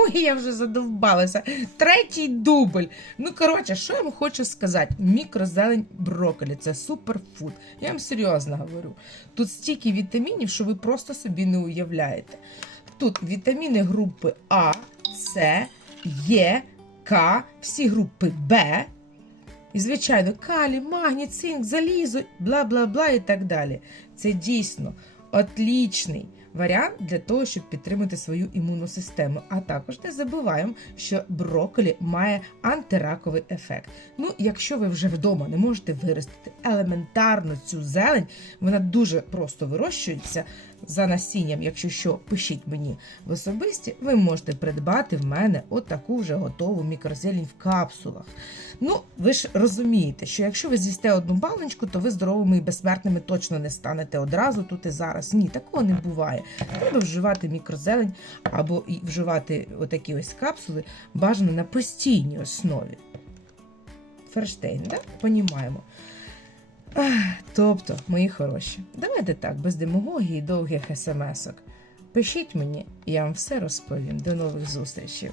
Ой, я вже задовбалася. Третій дубль. Ну, коротше, що я вам хочу сказати? Мікрозелень брокколі – це суперфуд. Я вам серйозно говорю. Тут стільки вітамінів, що ви просто собі не уявляєте. Тут вітаміни групи А, С, Е, К, всі групи Б. І, звичайно, калій, магній, цинк, залізо, бла бла бла і так далі. Це дійсно отлічний варіант для того, щоб підтримати свою імунну систему. А також не забуваємо, що брокколі має антираковий ефект. Ну, якщо ви вже вдома не можете виростити елементарно цю зелень, вона дуже просто вирощується за насінням. Якщо що, пишіть мені в особисті, ви можете придбати в мене отаку вже готову мікрозелень в капсулах. Ну, ви ж розумієте, що якщо ви з'їсте одну баночку, то ви здоровими і безсмертними точно не станете одразу тут і зараз. Ні, такого не буває. Треба вживати мікрозелень або вживати отакі ось капсули бажано на постійній основі. Ферштейн, так? Понімаємо. Тобто, мої хороші, давайте так, без демагогії і довгих смс-ок. Пишіть мені, я вам все розповім. До нових зустрічей.